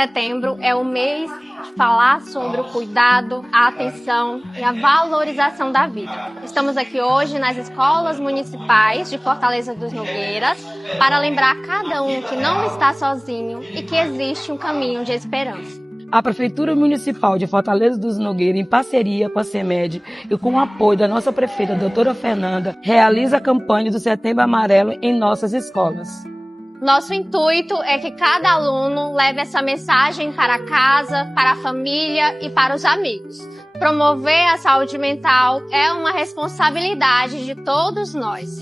setembro é o mês de falar sobre o cuidado, a atenção e a valorização da vida. Estamos aqui hoje nas escolas municipais de Fortaleza dos Nogueiras para lembrar a cada um que não está sozinho e que existe um caminho de esperança. A Prefeitura Municipal de Fortaleza dos Nogueiras, em parceria com a CEMED e com o apoio da nossa prefeita, doutora Fernanda, realiza a campanha do Setembro Amarelo em nossas escolas. Nosso intuito é que cada aluno leve essa mensagem para casa, para a família e para os amigos. Promover a saúde mental é uma responsabilidade de todos nós.